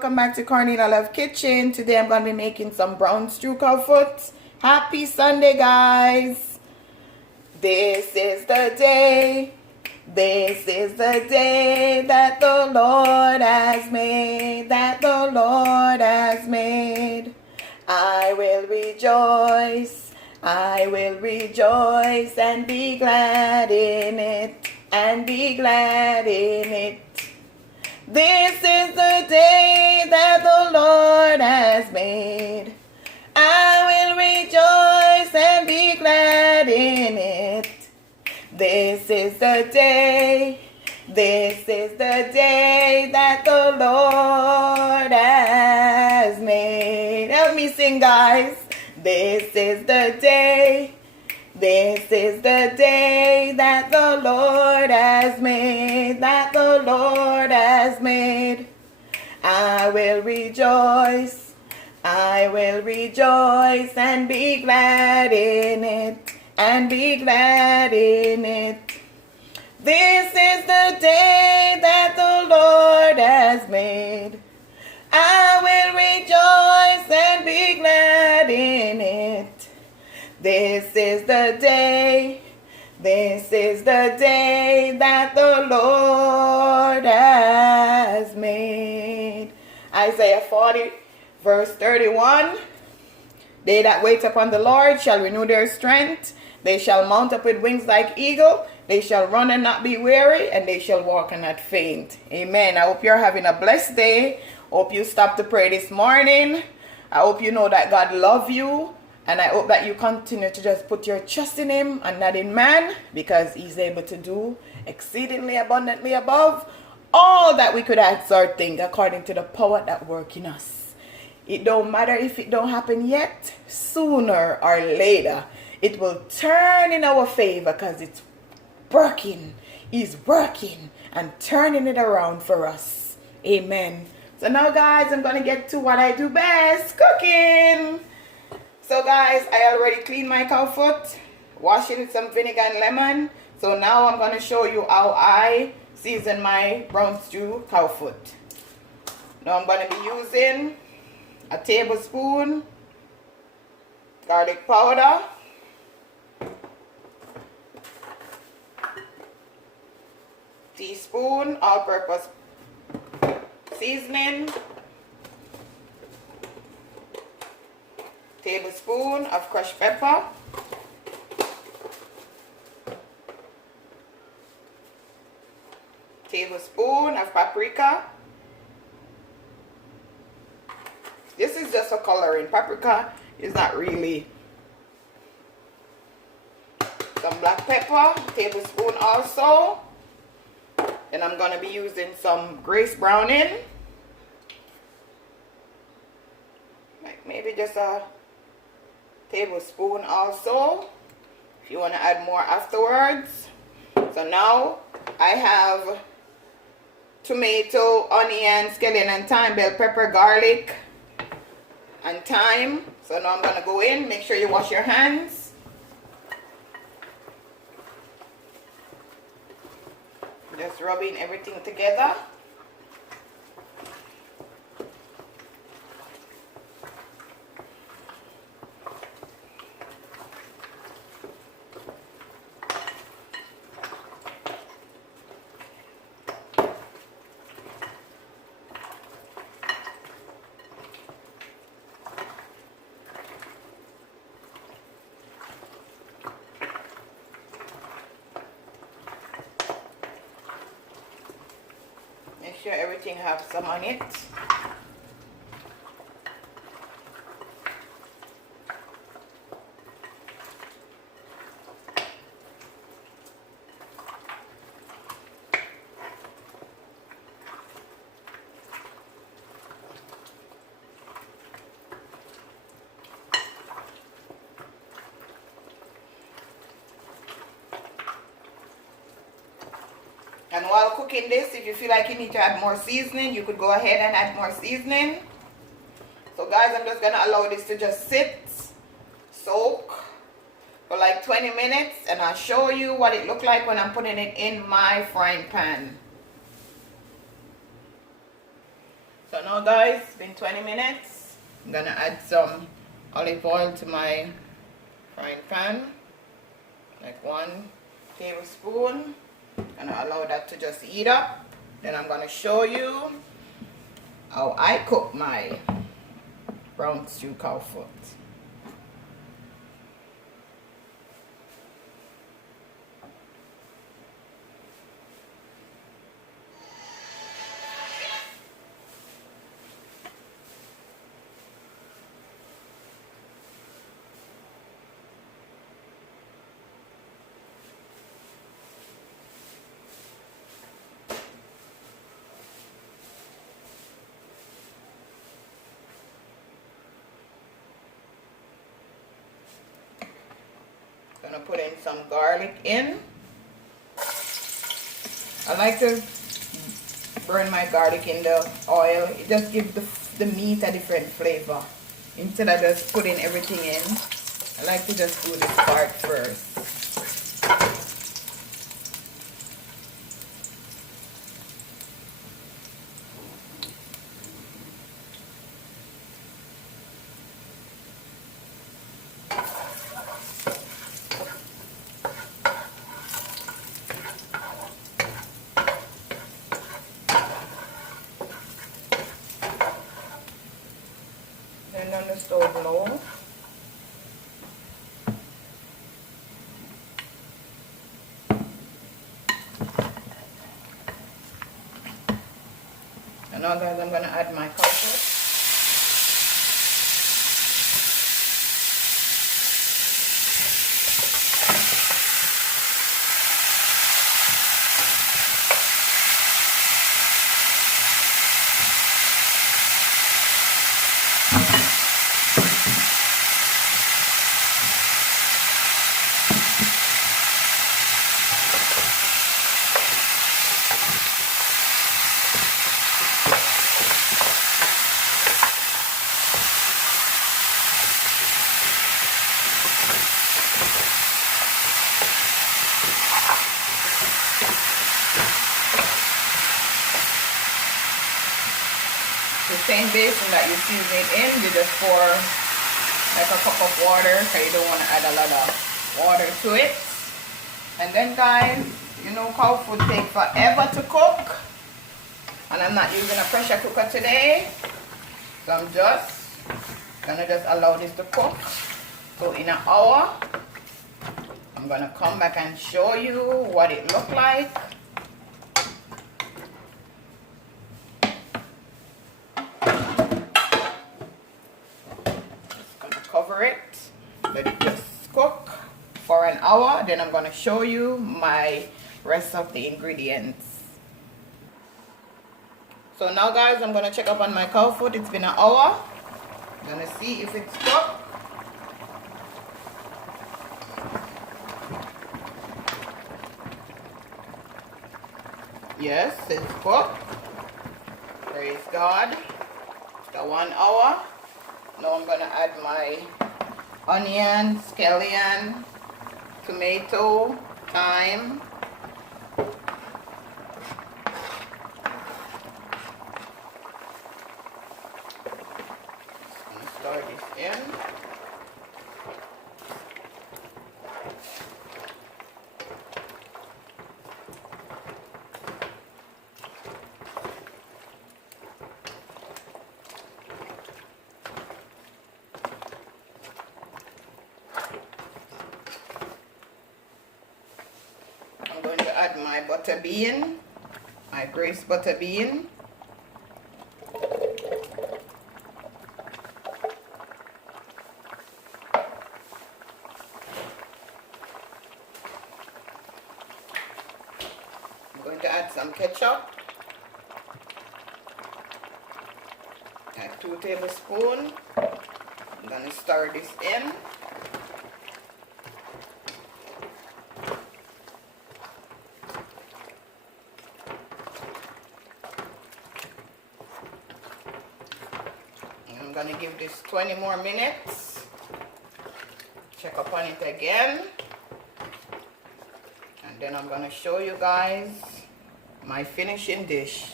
Welcome back to CORNELIALOVE KITCHEN. Today I'm going to be making some brown stew cow foot. Happy Sunday, guys. This is the day. This is the day that the Lord has made. That the Lord has made. I will rejoice. I will rejoice and be glad in it. And be glad in it. This is the day that the Lord has made. I will rejoice and be glad in it. This is the day. This is the day that the Lord has made. Help me sing, guys. This is the day. This is the day that the Lord has made, that the Lord has made. I will rejoice and be glad in it, and be glad in it. This is the day that the Lord has made. I will rejoice and be glad in it. This is the day that the Lord has made. Isaiah 40, verse 31. They that wait upon the Lord shall renew their strength. They shall mount up with wings like eagle. They shall run and not be weary, and they shall walk and not faint. Amen. I hope you're having a blessed day. Hope you stopped to pray this morning. I hope you know that God loves you. And I hope that you continue to just put your trust in Him and not in man, because He's able to do exceedingly abundantly above all that we could ask or think, according to the power that works in us. It don't matter if it don't happen yet, sooner or later, it will turn in our favor, because it's working. He's working and turning it around for us. Amen. So now, guys, I'm going to get to what I do best, cooking. So guys, I already cleaned my cow foot, washed it with some vinegar and lemon. So now I'm going to show you how I season my brown stew cow foot. Now I'm going to be using a tablespoon garlic powder, teaspoon all-purpose seasoning, tablespoon of crushed pepper, tablespoon of paprika. This is just a coloring. Paprika is not really. Some black pepper, tablespoon also. And I'm going to be using some Grace browning. Like maybe just a tablespoon also, if you want to add more afterwards. So now I have tomato, onion, scallion and thyme, bell pepper, garlic and thyme. So now I'm going to go in. Make sure you wash your hands. Just rubbing everything together. Make sure everything has some on it. And while cooking this, if you feel like you need to add more seasoning, you could go ahead and add more seasoning. So guys, I'm just going to allow this to just sit, soak for like 20 minutes, and I'll show you what it looks like when I'm putting it in my frying pan. So now guys, it's been 20 minutes. I'm gonna add some olive oil to my frying pan, like 1 tablespoon. Gonna allow that to just heat up. Then I'm gonna show you how I cook my brown stew cow foot. Gonna put in some garlic in. I like to burn my garlic in the oil. It just gives the meat a different flavor. Instead of just putting everything in, I like to just do this part first. Then on the stove low. And now guys, I'm gonna add my cowpeas. The same basin that you season it in, you just pour like a cup of water because you don't want to add a lot of water to it. And then guys, you know cow food takes forever to cook. And I'm not using a pressure cooker today. So I'm just gonna allow this to cook. So in an hour, I'm gonna come back and show you what it looked like. Cover it, let it just cook for an hour. Then I'm going to show you my rest of the ingredients. So now guys, I'm going to check up on my cow foot. It's been an hour. I'm going to see if it's cooked. Yes, it's cooked. Praise God. The 1 hour. Now I'm gonna add my onion, scallion, tomato, thyme. Just gonna stir this in. I'm going to add my butter bean, my braised butter bean. I'm going to add some ketchup. Add 2 tablespoons. I'm going to stir this in. I'm going to give this 20 more minutes. Check up on it again. And then I'm going to show you guys my finishing dish.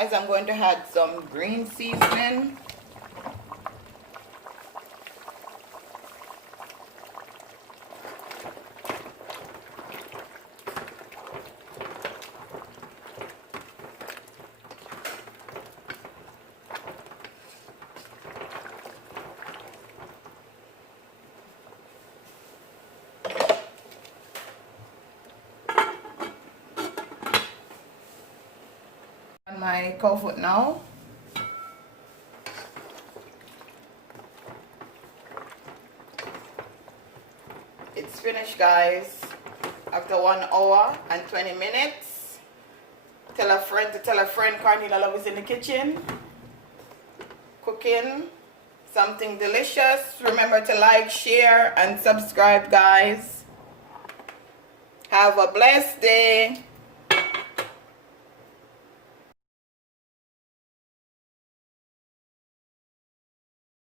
guys, I'm going to add some green seasoning. On my cow foot now. It's finished, guys, after 1 hour and 20 minutes. Tell a friend to tell a friend Cornelia Love is in the kitchen cooking something delicious. Remember to like, share, and subscribe, guys. Have a blessed day.